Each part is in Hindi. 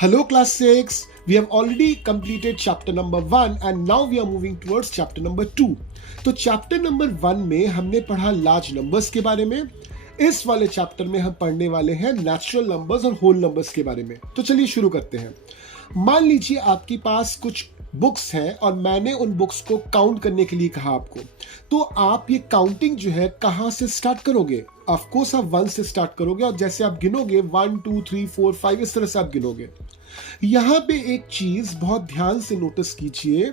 Hello class 6, we have already completed chapter number 1 and now we are moving towards chapter number 2. तो चैप्टर नंबर 1 में हमने पढ़ा लार्ज नंबर्स के बारे में। इस वाले चैप्टर में हम पढ़ने वाले हैं नेचुरल नंबर्स और होल नंबर्स के बारे में। तो चलिए शुरू करते हैं। मान लीजिए आपके पास कुछ बुक्स हैं और मैंने उन बुक्स को काउंट करने के लिए कहा आपको, तो आप ये काउंटिंग जो है कहां से स्टार्ट करोगे? ऑफ कोर्स आप 1 से स्टार्ट करोगे और जैसे आप गिनोगे 1 2 3 4 5 इस तरह से आप गिनोगे। यहां पे एक चीज बहुत ध्यान से नोटिस कीजिए,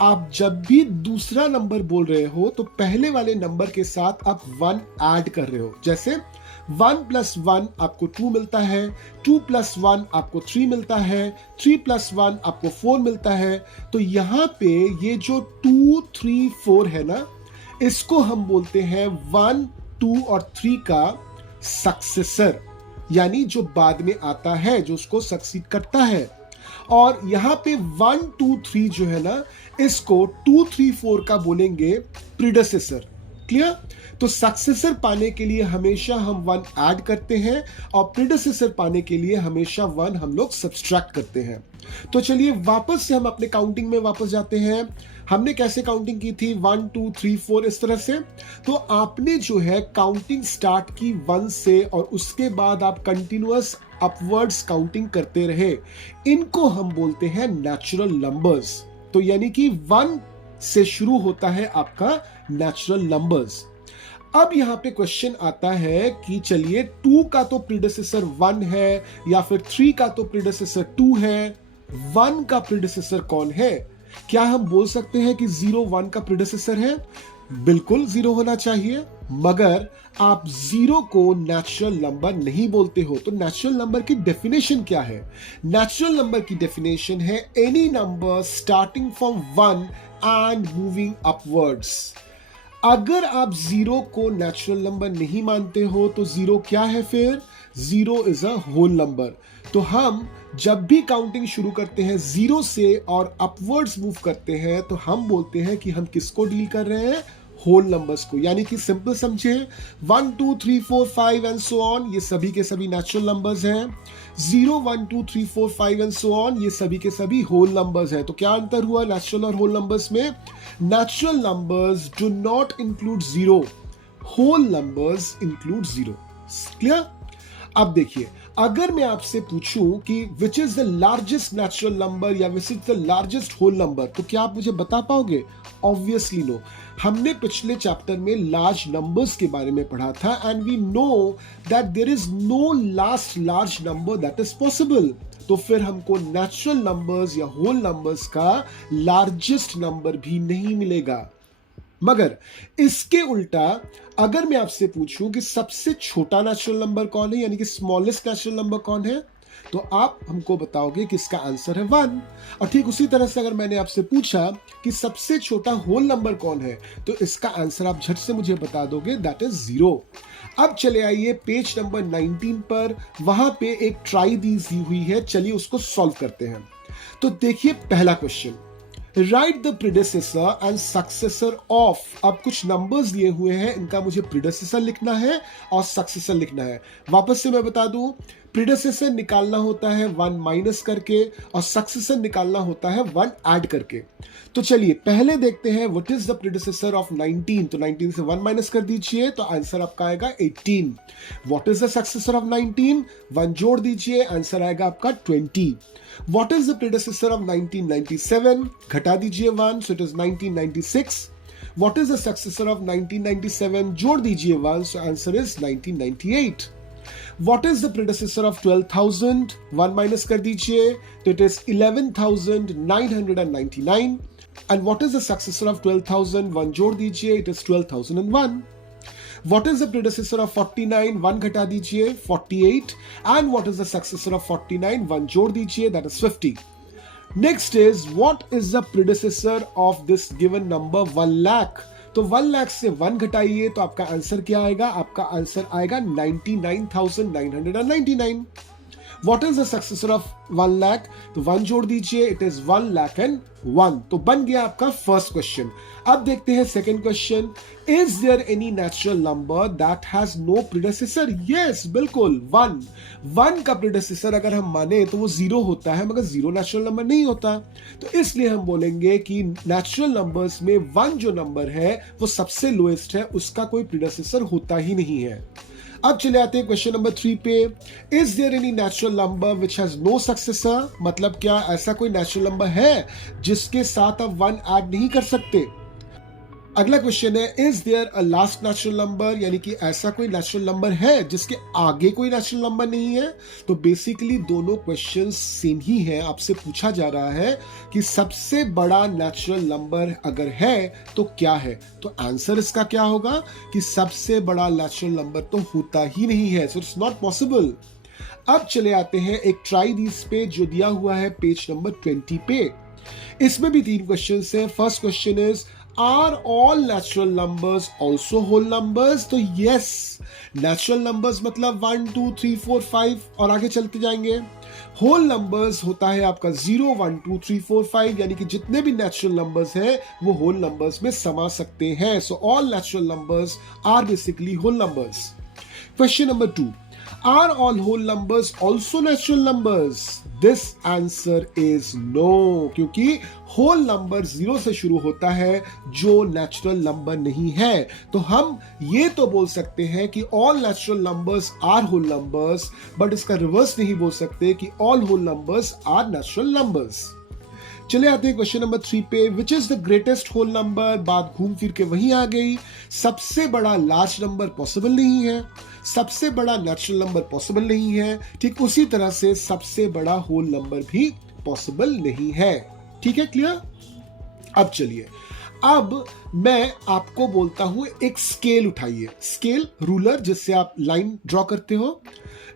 आप जब भी दूसरा नंबर बोल रहे हो तो पहले वाले नंबर के साथ आप 1 ऐड कर रहे हो। जैसे 1 + 1 आपको 2 मिलता है, 2 + 1 आपको 3 मिलता है, 3 + 1 आपको 4 मिलता है। तो यहां पे ये जो 2 3 4 है ना, इसको हम बोलते हैं 1 2 और 3 का सक्सेसर, यानी जो बाद में आता है, जो उसको सक्सीड करता है। और यहां पे 1 2 3 जो है ना, इसको 2 3 4 का बोलेंगे प्रीडेसेसर। क्लियर? तो सक्सेसर पाने के लिए हमेशा हम 1 ऐड करते हैं और प्रीडेसेसर पाने के लिए हमेशा 1 हम लोग सब्सट्रैक्ट करते हैं। तो चलिए वापस से हम अपने काउंटिंग में वापस जाते हैं। हमने कैसे काउंटिंग की थी? 1 2 3 4 इस तरह से। तो आपने जो है काउंटिंग स्टार्ट की 1 से और उसके बाद आप कंटिन्यूअस अपवर्ड्स काउंटिंग करते रहे। इनको हम बोलते हैं नेचुरल नंबर्स। तो यानी कि 1 से शुरू होता है आपका नेचुरल नंबर्स। अब यहां पे क्वेश्चन आता है कि चलिए 2 का तो प्रीडेसेसर 1 है या फिर 3 का तो प्रीडेसेसर 2 है, 1 का प्रीडेसेसर कौन है? क्या हम बोल सकते हैं कि 0 1 का प्रीडेसेसर है? बिल्कुल 0 होना चाहिए, मगर आप 0 को नेचुरल नंबर नहीं बोलते हो। तो नेचुरल नंबर की डेफिनेशन क्या है? नेचुरल नंबर की डेफिनेशन है any number starting from 1 and moving upwards. अगर आप 0 को नेचुरल नंबर नहीं मानते हो तो 0 क्या है फिर? 0 इज अ होल नंबर। तो हम जब भी काउंटिंग शुरू करते हैं 0 से और अपवर्ड्स मूव करते हैं तो हम बोलते हैं कि हम किसको डील कर रहे हैं? होल नंबर्स को। यानी कि सिंपल समझे, 1 2 3 4 5 एंड सो ऑन, ये सभी के सभी नेचुरल नंबर्स हैं। 0 1 2 3 4 5 एंड सो ऑन, ये सभी के सभी होल नंबर्स हैं। तो क्या अंतर हुआ नेचुरल और होल नंबर्स में? Natural numbers do not include 0, whole numbers include 0। Clear? अब देखिए, अगर मैं आपसे पूछूं कि which is the largest natural number या which is the largest whole number, तो क्या आप मुझे बता पाओगे? Obviously no. हमने पिछले चैप्टर में लार्ज नंबर्स के बारे में पढ़ा था and we know that there is no last large number that is possible. तो फिर हमको नेचुरल नंबर्स या होल नंबर्स का लार्जेस्ट नंबर भी नहीं मिलेगा। मगर इसके उल्टा अगर मैं आपसे पूछूं कि सबसे छोटा नेचुरल नंबर कौन है, यानी कि स्मॉलेस्ट नेचुरल नंबर कौन है, तो आप हमको बताओगे कि इसका आंसर है 1। और ठीक उसी तरह से अगर मैंने आपसे पूछा कि सबसे छोटा होल नंबर कौन है, तो इसका आंसर आप झट से मुझे बता दोगे, दैट इज 0। अब चले आइए पेज नंबर 19 पर, वहां पे एक ट्राई दी हुई है, चलिए उसको सॉल्व करते हैं। तो देखिए पहला question, write the predecessor and successor of. अब कुछ नंबर्स दिए हुए हैं, इनका मुझे प्रीडेसेसर लिखना है और सक्सेसर लिखना है। वापस से मैं बता दूं, प्रीडेसेसर निकालना होता है 1 माइनस करके और सक्सेसर निकालना होता है 1 ऐड करके। तो चलिए पहले देखते हैं what is the predecessor of 19। तो 19 से 1 माइनस कर दीजिए तो आंसर आपका आएगा 18। What is the successor of 19? 1 जोड़ दीजिए, आंसर आएगा आपका 20। What is the predecessor of 1997? घटा दीजिए 1, so it is 1996. What is the successor of 1997? जोड़ दीजिए 1, so answer is 1998. What is the predecessor of 12,000? 1 minus कर दीजिए, तो it is 11,999. And what is the successor of 12,000? 1 जोड़ दीजिए, it is 12,001. What is the predecessor of 49? 1 घटा दीजिए, 48. And what is the successor of 49? 1 जोड़ दीजिए, that is 50. Next is, what is the predecessor of this given number 1 lakh? तो 1 लाख से 1 घटाइए तो आपका आंसर क्या आएगा? आपका आंसर आएगा 99,999. What is the successor of 1 lakh? तो 1 जोड़ दीजिए, इट इज 1 लाख एंड 1। तो बन गया आपका फर्स्ट क्वेश्चन। अब देखते हैं second question. Is there any natural number that has no predecessor? Yes, बिल्कुल 1 का प्रीडेसेसर अगर हम माने तो वो 0 होता है, मगर 0 नेचुरल नंबर नहीं होता। तो इसलिए हम बोलेंगे कि नेचुरल नंबर्स में 1 जो नंबर है वो सबसे लोएस्ट है, उसका कोई प्रीडेसेसर होता ही नहीं है। अब चले आते हैं क्वेश्चन नंबर 3 पे। Is there any natural number which has no successor? मतलब क्या ऐसा कोई नेचुरल नंबर है जिसके साथ आप 1 ऐड नहीं कर सकते? अगला क्वेश्चन है, is there a last natural number? यानी कि ऐसा कोई नेचुरल नंबर है जिसके आगे कोई नेचुरल नंबर नहीं है? तो बेसिकली दोनों क्वेश्चन सेम ही हैं। आपसे पूछा जा रहा है कि सबसे बड़ा नेचुरल नंबर अगर है तो क्या है? तो आंसर इसका क्या होगा कि सबसे बड़ा नेचुरल नंबर तो होता ही नहीं है, सो इट्स नॉट पॉसिबल। अब चले आते हैं एक ट्राई दिस पे जो दिया हुआ है पेज नंबर 20 पे। इसमें भी 3 क्वेश्चन है। First question is, Are all natural numbers also whole numbers? तो yes, natural numbers मतलब 1 2 3 4 5 और आगे चलते जाएंगे। whole numbers होता है आपका 0 1 2 3 4 5, यानी कि जितने भी natural numbers हैं वो whole numbers में समा सकते हैं। So all natural numbers are basically whole numbers. Question number 2. Are all whole numbers also natural numbers? This answer is no, क्योंकि whole number 0 से शुरू होता है जो natural number नहीं है। तो हम ये तो बोल सकते हैं कि all natural numbers are whole numbers, but इसका रिवर्स नहीं बोल सकते कि all whole numbers are natural numbers। चले आते हैं क्वेश्चन नंबर 3 पे। Which is the greatest whole number? बात घूम फिर के वहीं आ गई। सबसे बड़ा लार्ज नंबर पॉसिबल नहीं है, सबसे बड़ा नेचुरल नंबर पॉसिबल नहीं है, ठीक उसी तरह से सबसे बड़ा होल नंबर भी पॉसिबल नहीं है। ठीक है, क्लियर? अब चलिए, अब मैं आपको बोलता हूं एक स्केल उठाइए। स्केल, रूलर जिससे आप लाइन ड्रॉ करते हो।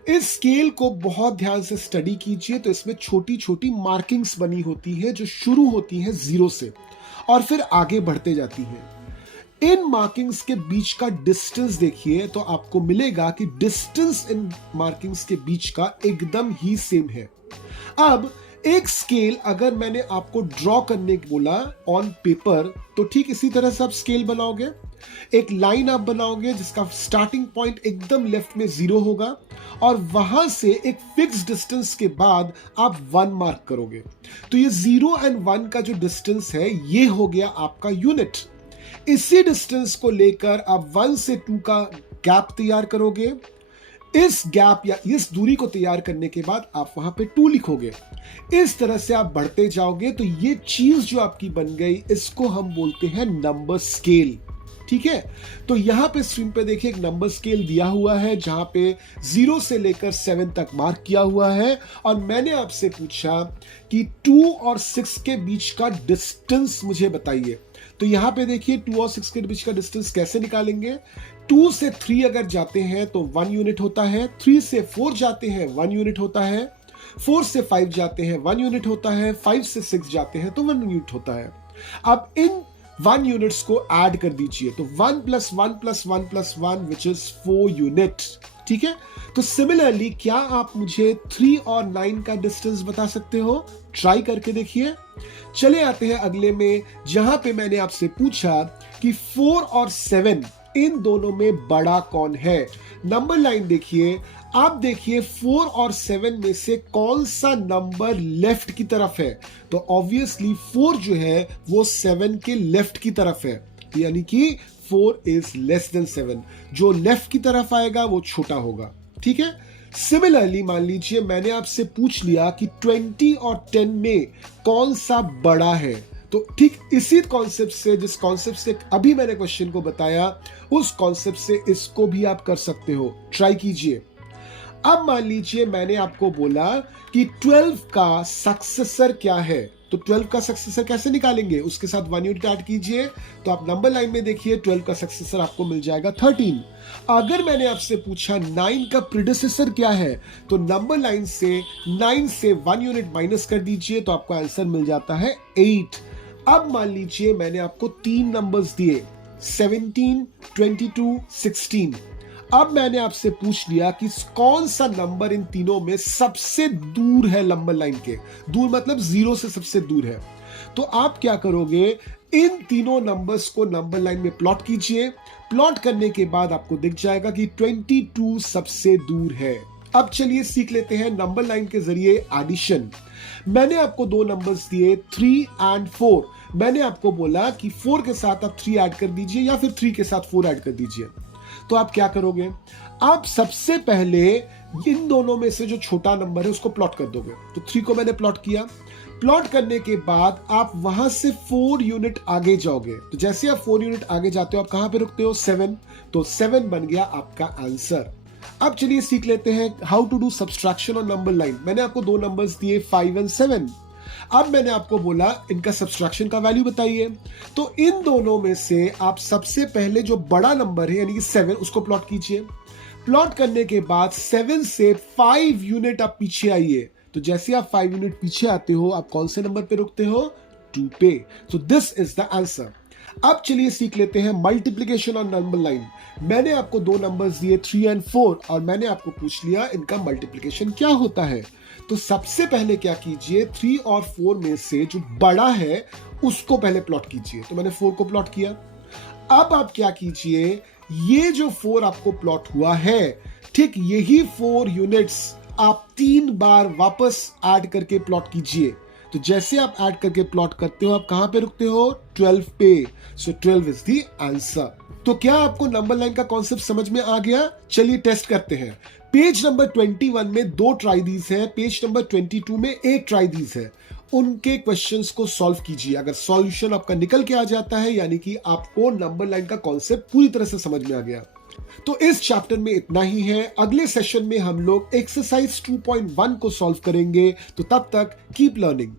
इस स्केल को बहुत ध्यान से स्टडी कीजिए तो इसमें छोटी छोटी मार्किंग्स बनी होती है जो शुरू होती है 0 से और फिर आगे बढ़ते जाती है। इन मार्किंग्स के बीच का डिस्टेंस देखिए तो आपको मिलेगा कि डिस्टेंस इन मार्किंग्स के बीच का एकदम ही सेम है। अब एक स्केल अगर मैंने आपको ड्रॉ करने को बोला ऑन पेपर, तो ठीक इसी तरह से आप स्केल बनाओगे। एक लाइन आप बनाओगे जिसका स्टार्टिंग पॉइंट एकदम लेफ्ट में 0 होगा और वहां से एक फिक्स डिस्टेंस के बाद आप 1 मार्क करोगे। तो ये 0 एंड 1 का जो डिस्टेंस है ये हो गया आपका यूनिट। इसी डिस्टेंस को लेकर आप 1 से 2 का गैप तैयार करोगे। इस गैप या इस दूरी को तैयार करने के बाद आप वहां पे 2 लिखोगे। इस तरह से आप बढ़ते जाओगे तो ये चीज जो आपकी बन गई इसको हम बोलते हैं नंबर स्केल। ठीक है, तो यहां पे स्क्रीन पे देखिए एक नंबर स्केल दिया हुआ है जहां पे 0 से लेकर 7 तक मार्क किया हुआ है और मैंने आपसे पूछा कि 2 और 6 के बीच का डिस्टेंस मुझे बताइए। तो यहां पे देखिए 2 और 6 के बीच का डिस्टेंस कैसे निकालेंगे। 2 से 3 अगर जाते हैं तो 1 यूनिट होता है, 3 से 4 जाते हैं 1 यूनिट होता है, 4 से 5 जाते हैं 1 यूनिट होता है, 5 से 6 जाते हैं तो 1 यूनिट होता है। अब इन 1 यूनिट्स को ऐड कर दीजिए तो 1 + 1 + 1 + 1 विच इज 4 यूनिट। ठीक है, तो सिमिलरली क्या आप मुझे 3 और 9 का डिस्टेंस बता सकते हो? ट्राई करके देखिए। चले आते हैं अगले में जहां पे मैंने आपसे पूछा कि 4 और 7 इन दोनों में बड़ा कौन है। नंबर लाइन देखिए, आप देखिए 4 और 7 में से कौन सा नंबर लेफ्ट की तरफ है। तो ऑब्वियसली 4 जो है वो 7 के लेफ्ट की तरफ है, यानी कि 4 इज लेस देन 7। जो लेफ्ट की तरफ आएगा वो छोटा होगा। ठीक है, सिमिलरली मान लीजिए मैंने आपसे पूछ लिया कि 20 और 10 में कौन सा बड़ा है। तो ठीक इसी कॉन्सेप्ट से, जिस कॉन्सेप्ट से अभी मैंने क्वेश्चन को बताया, उस कॉन्सेप्ट से इसको भी आप कर सकते हो। ट्राई कीजिए। अब मान लीजिए मैंने आपको बोला कि 12 का सक्सेसर क्या है। तो 12 का सक्सेसर कैसे निकालेंगे? उसके साथ 1 यूनिट ऐड कीजिए तो आप नंबर लाइन में देखिए 12 का सक्सेसर आपको मिल जाएगा 13। अगर मैंने आपसे पूछा 9 का प्रीडिसेसर क्या है, तो नंबर लाइन से 9 से 1 यूनिट माइनस कर दीजिए तो आपका आंसर मिल जाता है 8। अब मान लीजिए मैंने आपको 3 नंबर्स दिए 17, 22, 16। अब मैंने आपसे पूछ लिया कि कौन सा नंबर इन तीनों में सबसे दूर है नंबर लाइन के, दूर मतलब 0 से सबसे दूर है। तो आप क्या करोगे, इन तीनों नंबर्स को नंबर लाइन में प्लॉट कीजिए। प्लॉट करने के बाद आपको दिख जाएगा कि 22 सबसे दूर है। अब चलिए सीख लेते हैं नंबर लाइन के जरिए एडिशन। मैंने आपको दो नंबर्स दिए 3 और 4। मैंने आपको बोला कि 4 के साथ आप 3 ऐड कर दीजिए या फिर 3 के साथ 4 ऐड कर दीजिए। तो आप क्या करोगे, आप सबसे पहले इन दोनों में से जो छोटा नंबर है उसको प्लॉट कर दोगे। तो 3 को मैंने प्लॉट किया। प्लॉट करने के बाद आप वहां से 4 यूनिट आगे जाओगे। तो जैसे आप 4 यूनिट आगे जाते हो आप कहां पे रुकते हो, 7। तो 7 बन गया आपका आंसर। अब चलिए सीख लेते हैं how to do subtraction on number line. मैंने आपको दो नंबर्स दिए 5 और 7। अब मैंने आपको बोला इनका सब्सट्रैक्शन का वैल्यू बताइए। तो इन दोनों में से आप सबसे पहले जो बड़ा नंबर है यानी कि 7 उसको प्लॉट कीजिए। प्लॉट करने के बाद 7 से 5 यूनिट आप पीछे आइए। तो जैसे आप 5 यूनिट पीछे आते हो आप कौन से नंबर पे रुकते हो, 2 पे। So this is the answer. अब चलिए सीख लेते हैं मल्टीप्लिकेशन ऑन नंबर लाइन। मैंने आपको दो नंबर्स दिए 3 और 4 और मैंने आपको पूछ लिया इनका मल्टीप्लिकेशन क्या होता है। तो सबसे पहले क्या कीजिए, 3 और 4 में से जो बड़ा है उसको पहले प्लॉट कीजिए। तो मैंने 4 को प्लॉट किया। अब आप क्या कीजिए, ये जो 4 आपको प्लॉट हुआ है, ठीक यही 4 यूनिट्स आप 3 बार वापस ऐड करके प्लॉट कीजिए। तो जैसे आप ऐड करके प्लॉट करते हो आप कहां पे रुकते हो, 12 पे। सो 12 इज द आंसर। तो क्या आपको नंबर लाइन का कॉन्सेप्ट समझ में आ गया? चलिए टेस्ट करते हैं। पेज नंबर 21 में 2 ट्राई दीज है, पेज नंबर 22 में 1 ट्राई दीज है। उनके क्वेश्चंस को सॉल्व कीजिए। अगर सॉल्यूशन आपका निकल के आ जाता है यानी कि आपको नंबर लाइन का कॉन्सेप्ट पूरी तरह से समझ में आ गया। तो इस चैप्टर में इतना ही है। अगले सेशन में हम लोग एक्सरसाइज 2.1 को सॉल्व करेंगे। तो तब तक कीप लर्निंग।